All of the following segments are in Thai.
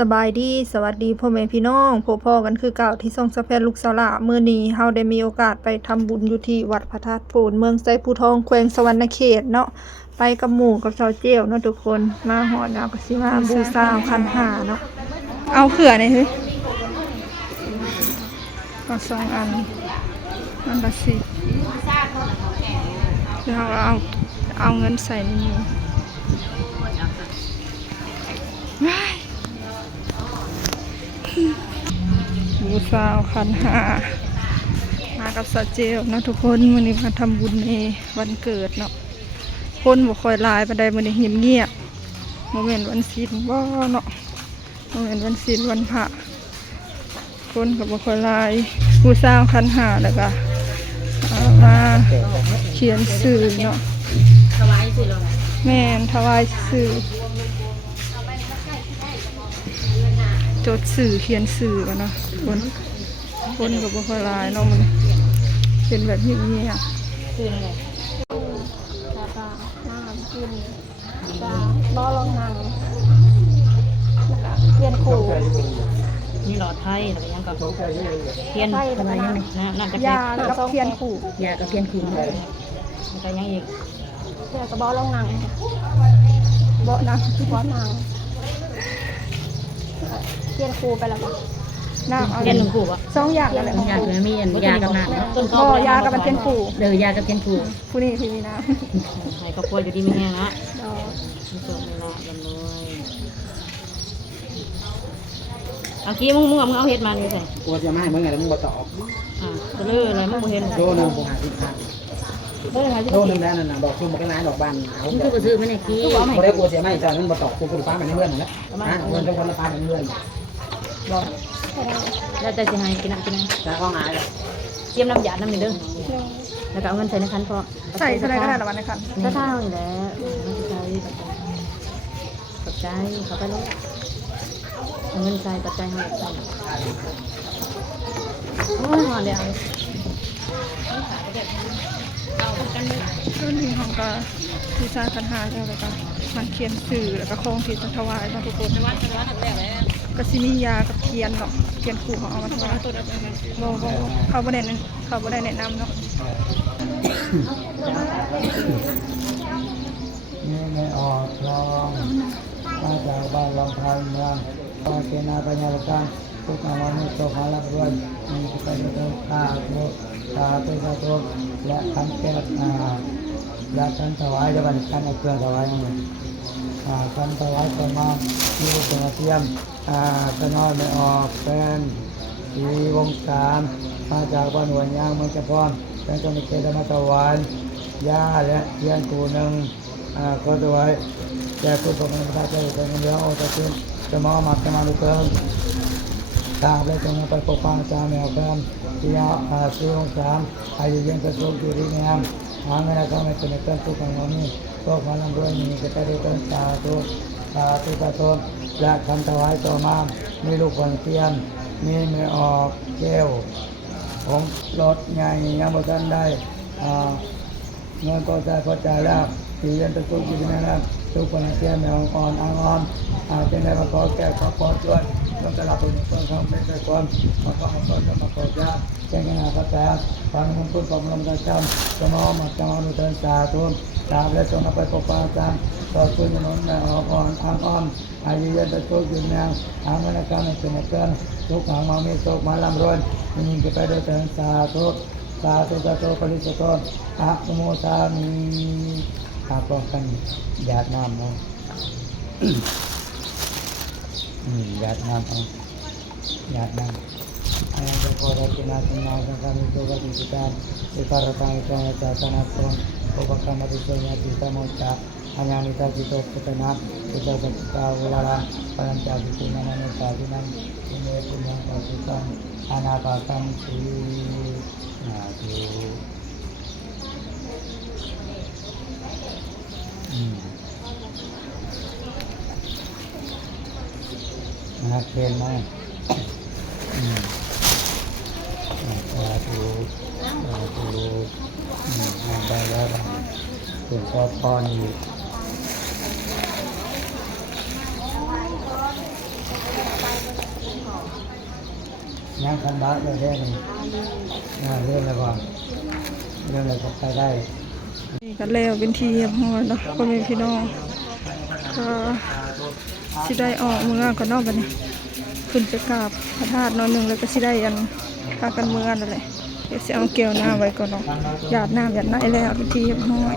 สบายดีสวัสดีพ่อแม่พี่น้องพ่อกันคือเก่าที่ส่งสะแพนลูกสาวละมื้อนี้เฮาได้มีโอกาสไปทำบุญอยู่ที่วัดพระธาตุโพนเมืองไซภูทองแขวงสวรรณเขตเนาะไปกับหมู่กับชาวเจียวเนาะทุกคนมาฮอดแล้วก็สิมาบูชาขันห้าเนาะเอาเผื่อหน่อยเฮ้ยก็2 อันอันละ10คือเฮาเอาเงินใส่ในนี้บูชาขันห้ามากับสาวเจลนะทุกคนวันนี้มาทำบุญในวันเกิดเนาะคนบ่ค่อยหลายปานใดมื้อนี้เงียบๆโมเมนต์วันศีลบ่เนาะโมเมนต์วันศีลวันพระคนก็บ่ค่อยหลายบูชาขันห้าแล้วก็มาเขียนชื่อเนาะถวายชื่อเราแม่นถวายชื่อจดสื่อเขียนสื่อกันเนาะคนกับบุคลายเนาะมันเป็นแบบนี้อ่ะคืออะไรแล้วก็น้ำกินจะล้อลองนั่งแล้วก็เทียนขู่นี่หลอดไทยอะไรยังกับเทียนอะไรยังน่าจะยากับเทียนขู่ยากับเทียนขู่มันจะยังอีกเดี๋ยวก็ล้อลองนั่งล้อนั่งเทียนขู่ไปแล้วป่ะน้ำเทียนหนึ่งขู่ป่ะ2 อย่างอะไรของยาตัวนี้มียากับน้ำก็ยากับเทียนขู่ยากับเทียนขู่ผู้นี้ที่มีน้ำให้ก็ป่วยอยู่ดีไม่แห้งละมีส่วนในละกันเลยเอากี้มึงเอาเห็ดมานี่ใส่กลัวจะไม่เมื่อไงแล้วมึงบ่ตอบจะเลื่อยอะไรมึงบ่เห็นโดนมึงหาที่พักโดนนึงแล้วนั่นน่ะดอกคือมันก็ร้ายดอกบานเอามึงก็ซื้อมาในกี้บ่ได้กลัวเสียไม่จ้ะมึงบ่ตอบกูกูป้ามันในเพื่อนนั่นแหละเงินทุกคนละป้าเป็นเพื่อนบอกแล้วจะให้กินน้ำจะข้อหายเลย เจียมน้ำหยาดน้ำหนึ่งเด้อแล้วก็เอาเงินใส่ในคันพอใส่เท่าไรก็ได้ละวันในคันก็เท่าอยู่แล้วมันจะใช้ปัจจัยเขาไปเลยเอาเงินใส่ปัจจัยให้ใส่โอ้ยหอเดียวส่วนที่ของก็บูชาขันห้าแล้วก็มาเขียนสื่อแล้วก็คงที่จะถวายมาทุกคนก็สิมียากับเทียนเนาะเทียนขู่ของเอามาถวายเขาบ่ได้แนะนำเนาะนี่ไม่ออกลองมาจากบ้านลำพันเมืองปาเกนาปัญญาการทุกอาวันนี้โตมาลับรวยมีไปด้วยตาตุและคันเกลักและคันถวายจะบันคันเอาเครื่องถวายมันคันถวายประมาณที่ลูกเทียมก็น้อยไม่ออกเป็นสีวงการมาจากบ้านหัวย่างเมืองเฉพาะเป็นต้นเกศมาถวายยาและเทียนกูหนึ่งก็ถวายแก่ผู้ปกครองพระเจ้าเป็นเรื่องโอตตินจะมอมัดจะมาดูเพิ่มตามและจงไปปกป้องจาแมวเพิ่มที่สีวงการอายุยืนเป็นสุขอยู่ดีงามหาไม่ได้ก็ไม่เป็นเพื่อนทุกคนนี้พวกมันลำด้วยมีจะไปด้วยกันสาธุและคำถวายต่อมามีลูกคนเทียนมีไม่ออกแก้วของรถใหญ่ยังบ่ทันได้เงินก็จ่ายแล้วที่ยันตะกุกอยู่ในนั้นทุกคนเทียนแมวอ่อนอ่อนจะได้มาขอแก้ขอพรด้วยต้องจะรับผลต้องทำเป็นใจความมาขอพรจะมาขอยาแจ้งงานพระแต่ฟังมุขพุทธของลำดับจำจะน้อมมาจำอนุเทินสาธุตามและจงนำไปปกป้องจำต่อสู้ยนต์แม่อ่อนอ่อนอายุยันตะกุกอยู่ในนั้นทางมันการไม่เป็นเกินทุกหางมามีโศกมาลำรวนยิ่งจะไปโดยเถิดสาธุปริสุทธิ์อะโมตามีป้องกันหยาดน้ำเนาะหยาดน้ำเอาหยาดน้ำอันนั้นก็พอเราจะนาสัญญาสังขารมิโตวัติจิตาสิการะตังอิตังจาตนาสมอุปกรรมติโสยาติตโมจาอัญญาณิตาจิตโตปตนาอุตสัจจาเวลาปัญจาวิปุณานันตาวินันอิเมตุนังปัสสุตังอนาปาตังสีนาดูเขียนไหมสาธุได้แล้วถึงพอนี่ ยังคันบาเลยเรื่องนี้เรื่องอะไรก่อนเรื่องอะไรก็ไปได้ นี่ก็แล้วเป็นทีเรียบร้อยเนาะพ่อแม่พี่น้องก็สิได้ออกเมืองก่อนเนอกบัดนี้ขึ้นไปกราบพระธาตุนอนหนึ่งแล้วก็สิได้ยันพากันเมืองนั่นแหละเดี๋ยวสิเอาแก้วน้ำไว้ก่อนเนาะหยาดน้ำหยาดไหนแล้วเป็นทีเรียบร้อย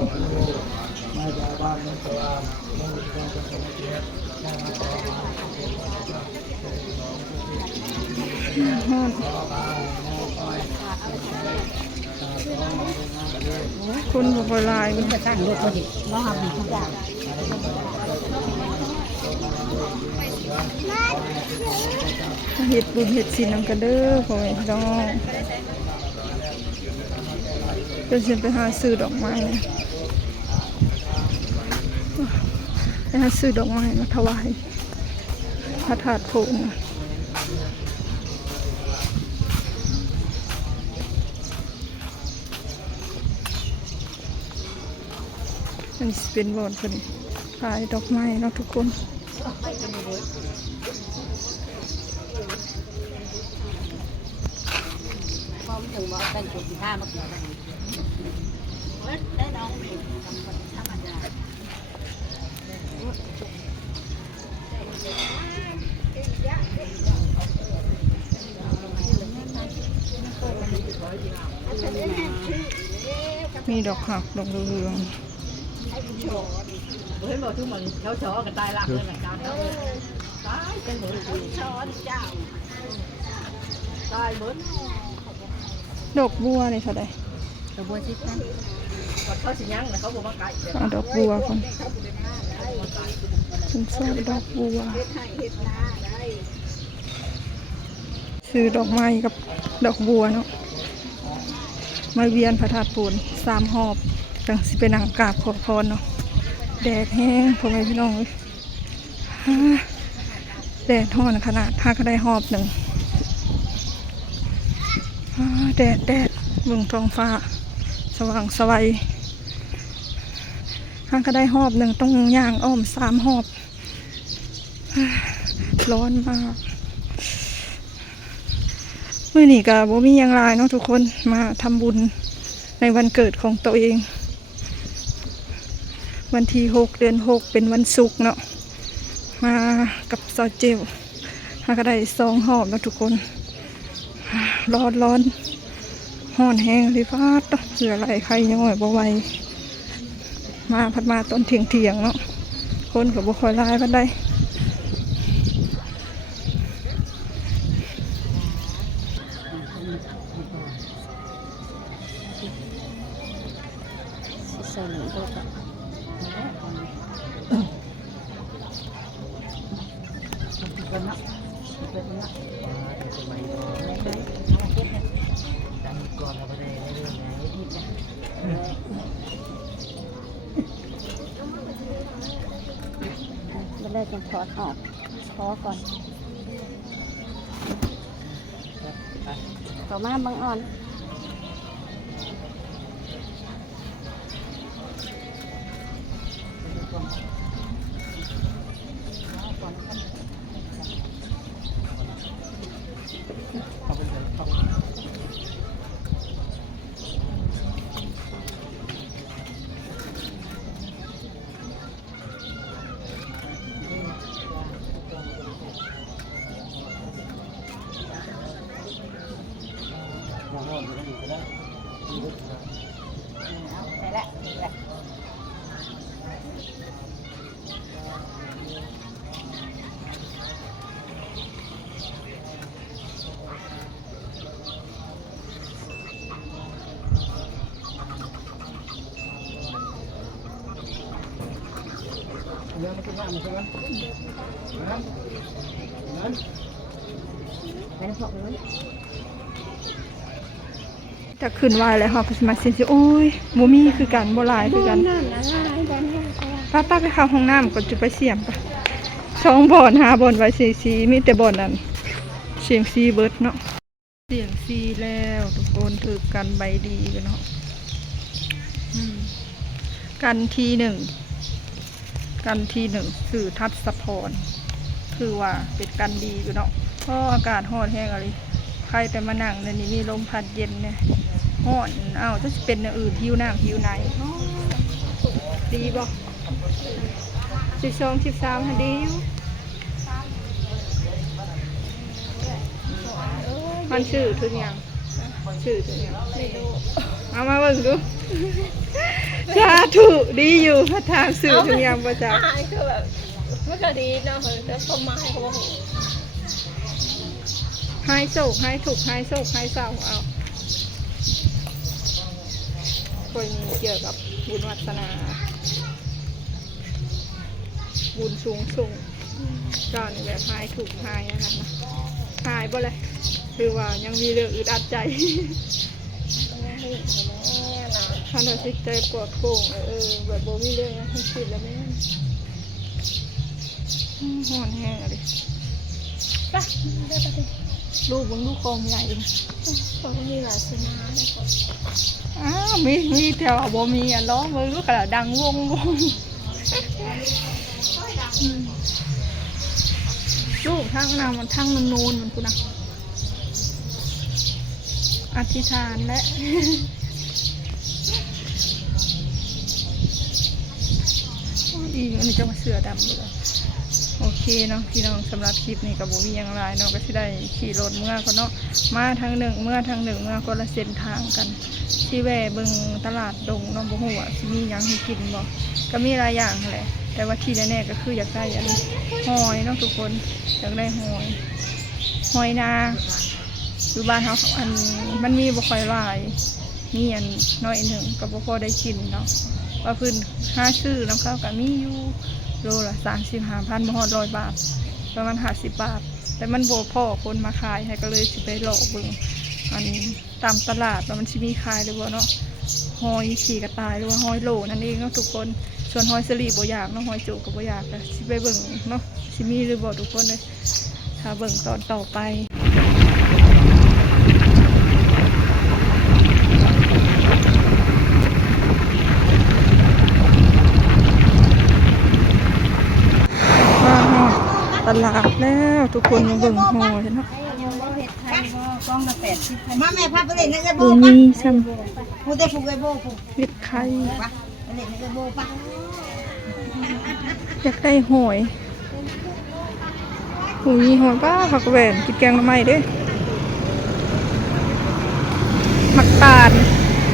ฮ้อนคุณบ่ค่อยหลายมัน จะตั้งรถพอดีน้องทำทุกอย่าง เห็ดบุญเห็ดศีลนำกันเด้อพ่อแม่พี่น้องเดี๋ยวฉันไปหาซื้อดอกไม้นะไปหาซื้อดอกไม้มาถวายพระธาตุพนมอันนี้เป็นบอนคนขายดอกไม้เนาะทุกคนพร้อมถึงว่าเป็นจุดที่ห้ามาเกี่ยวกันได้น้องธรรมดามีดอกหักดอกเรืองเฮ้ยบอกทุกคนเขาช้อกันตายหลักเลยเหมือนกันตายเป็นหมดช้อนเจ้าตายหมด ดอกบัวนี่เท่าไหร่ ดอกบัวชิดนั่นเขาสิยังนะเขาบอกว่าไก่ เอาดอกบัวก่อนฉันชอบดอกบัวซื้อดอกไม้กับดอกบัวเนาะมาเวียนพระธาตุปูน3 หอบจังสิไปนั่งกราบขอพรเนาะแดดแห้งพ่อแม่พี่น้องเลยแดดร้อนขนาดถ้าก็ได้หอบหนึ่งแดดเบิ่งท้องฟ้าสว่างสวัยถ้าก็ได้หอบหนึ่งต้องย่างอ้อม3 หอบร้อนมากเมื่อนี้ก็บ่มีอย่างไรเนาะทุกคนมาทำบุญในวันเกิดของตัวเองวันที่6 เดือน 6เป็นวันศุกร์เนาะมากับซอเจลถ้าก็ได้2 หอบแล้วทุกคนร้อนห้อนแห้งเลยฟาดเหลือไหลใครยังหน่อยบ่ไหวมาพัดมาตอนเที่ยงเนาะคนกับบ่ค่อยร้ายกันได้ใส่หนึ่งตัวกันเลิกยังถอดออกขอก่อนต่อมาบางอ่อนจะขึ้นไหวแล้วค่ะก็สมาชิกโอ้ยบ่มีคือกันบ่หลายคือกันป้าไปเข้าห้องน้ำก่อนจะไปเสี่ยมปะ2 บ่อน5 บ่อนไว้ซีมีแต่บ่อนนั้นเสียงซีเบิร์ดเนาะเสียงซีแล้วทุกคนถือกันใบดีกันเนาะกันที 1คือทัศพรคือว่าเป็นกันดีอยู่เนาะเพราะอากาศร้อนแห้งอะไร ครแต่มานั่งในนี้มีลมพัดเย็นเนี่ยฮ้อนอ้าวจะเป็นอย่างอื่นหิวน้ำหิวไหนดีบ่12 13หันดีอยู่มันชื่อถึงยังชื่อถึงยังไม่รู้เอามาเบิ่งดูสาธุดีอยู่พระทางสื่อถึงยังบ่จ๊ะ คือแบบไม่ก็ดีเนาะแต่เขามาให้เขาบอก ให้โศกให้ถูกให้โศกให้เศร้าเอาคนเกี่ยวกับบุญวัฒนา บุญสูงสูงก่อนแบบหายถูกหายนะคะนะหายบ่เลยคือว่ายังมีเรื่องอึดอัดใจท่านเราคิดใจปวดโป่งแบบโบมีเรื่องนะคิดแล้วแม่ห่อนแห้งอะไรป่ะลูกบังลูกคลองใหญ่เขามีหลายสนาได้ก่อนอ้าวมีแต่ว่าโบมีอ่ะร้องมือลูกกระดังวงลูกทั้งน้ำมันทั้งนูนมันกูนะอธิษฐานและอีกอันนี้จะมาเสือดำเลยโอเคเนาะพี่น้องสำหรับคลิปนี้กับบุมีอย่างไรเนาะก็จะได้ขี่รถเมื่อกันเนาะมาทางหนึ่งเมื่อก็ละเส้นทางกันที่แวะเบิ่งตลาดดงเนาะบ่ฮู้ว่าสิมีหยังให้กินบ่ก็มีหลายอย่างแหละแต่ว่าที่แน่ๆก็คืออยากได้อันหอยเนาะทุกคนอยากได้หอยนาอยู่บ้านเขาอันมันมีบ่ค่อยหลายมีอันน้อยหนึ่งก็บ่พอได้กินเนาะว่าพื้น5ชื่อน้ำข้าวก็มีอยู่โลละ35,000บ่ฮอด100 บาทประมาณ50 บาทแต่มันบ่พอคนมาขายให้ก็เลยสิไปเลาะเบิ่งอันตามตลาดว่ามันสิมีขายหรือบ่เนาะหอยขี่กระต่ายหรือว่าหอยโหลนั่นเองเนาะทุกคนส่วนหอยสลีบ่อยากเนาะหอยจุกก็บ่อยากก็สิไปเบิ่งเนาะสิมีหรือบ่ทุกคนเลยถ้าเบิ่งตอนต่อไปตลาดแล้วทุกคนมาเบิ่งหอยเนาะ มาแม่พาไปเล่นในโบ บู ปะ มีซ้ พูดได้พูดไอ้โบพูด ำเห็ดไข่ ปะไปเล่นในโบปะ อยากได้หอยหูมีหอยป้าผักแหวนกินแกงละไม้เด้หมักตาล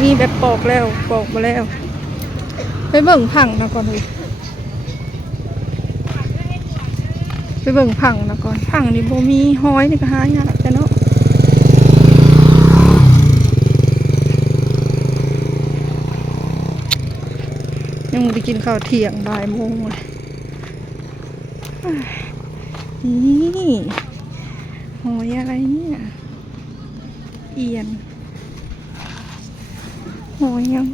มีแบบปอกแล้วปอกมาแล้วไปเบิ่งผังนะก่อนเลยไปเบิ่งผังนะก่อนผังนี่โบมีหอยนี่ก็หายากแต่เนาะยังไม่ได้กินข้าวเที่ยงบ่ายโมงเลยนี่หอยอะไรเนี่ยเอียนหอยยัง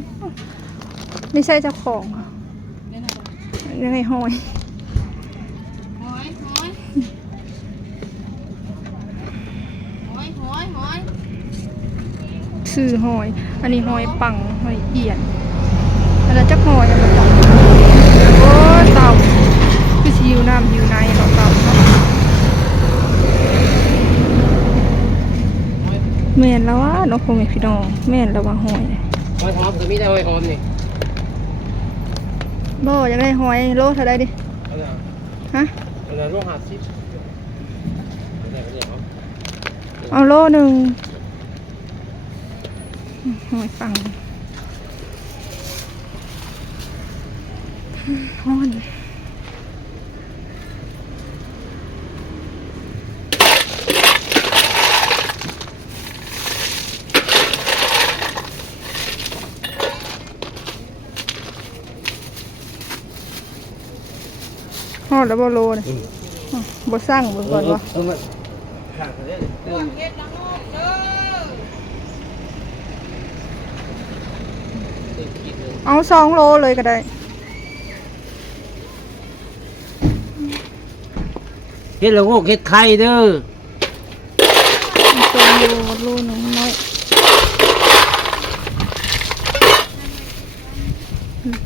ไม่ใช่เจ้าของอ่ะยังไงหอยซื้อหอยอันนี้หอยปังหอยเอียนอันนั้นจักหอยอะไรต่างโอ้เต่าคือชิวน้ำหิวในเนาะเต่าเนาะแม่นแล้วว่าน้องคงไม่พี่น้องแม่นแล้วว่าหอย หอยหอมคือมีแต่หอยหอมนี่ บ่อยากได้หอยโลเท่าไรดิฮะ โล50เอาโลหนึ่งหอยปังฮ้อนฮ้อนแล้วบ่โลนี่บ่สร้างเบิ่งก่อนวะเอา2 โลเลยก็ได้ เฮ็ดละโงกเฮ็ดไข่เด้อ 2 โลหนึ่งน้อย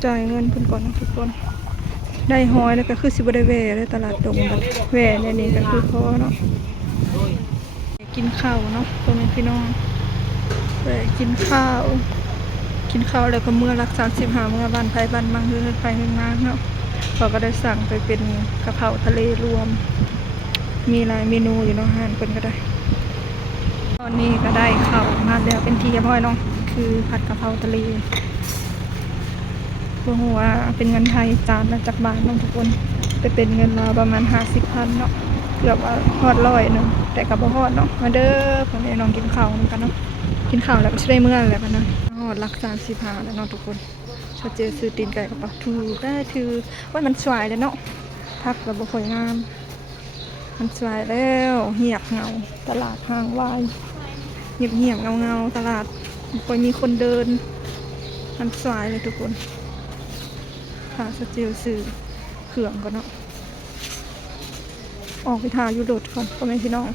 จ่ายเงินเพิ่นก่อนนะทุกคนได้หอยแล้วก็คือสิบ่ได้แหว่เลยตลาดดงบัดแหว่ในนี้ก็คือพอเนาะ กินข้าวเนาะพ่อแม่พี่น้องไปกินข้าวแล้วก็เมื่อรัก35เมื่อบ้านไผบ้านมังเฮือไปเฮือนมาเนาะเขาก็ได้สั่งไปเป็นกะเพราทะเลรวม มีหลายเมนูอยู่เนาะอาหารเพิ่นก็ได้ ตอนนี้ก็ได้ข้าวมาแล้วเป็นที่เรียบร้อยเนาะคือผัดกะเพราทะเลบ่ฮู้ว่าเป็นเงินไทยจานละจักบาทเนาะทุกคนไปเป็นเงินลาวประมาณ50,000เนาะเกือบว่าฮอด100นึงแต่ก็บ่ฮอดเนาะมาเด้อพ่อแม่น้องกินข้าวนำกันเนาะกินข้าวแล้วก็สิได้มื้อแล้วกันเนาะฮอดหลัก35แล้วเนาะทุกคนถ้าเจอซื้อตีนไก่กับปลาทูได้ถือว่ามันสวยเลยเนาะผักก็บ่ค่อยงามมันสวยแล้วเงียบเหงาตลาดห่างวายเงียบเงาตลาดบ่ค่อยมีคนเดินมันสวยเลยทุกคนค่ะสเจลซื้อเครื่องก่อนเนาะออกไปทาอยู่โดดก่อนพ่อแม่พี่น้อง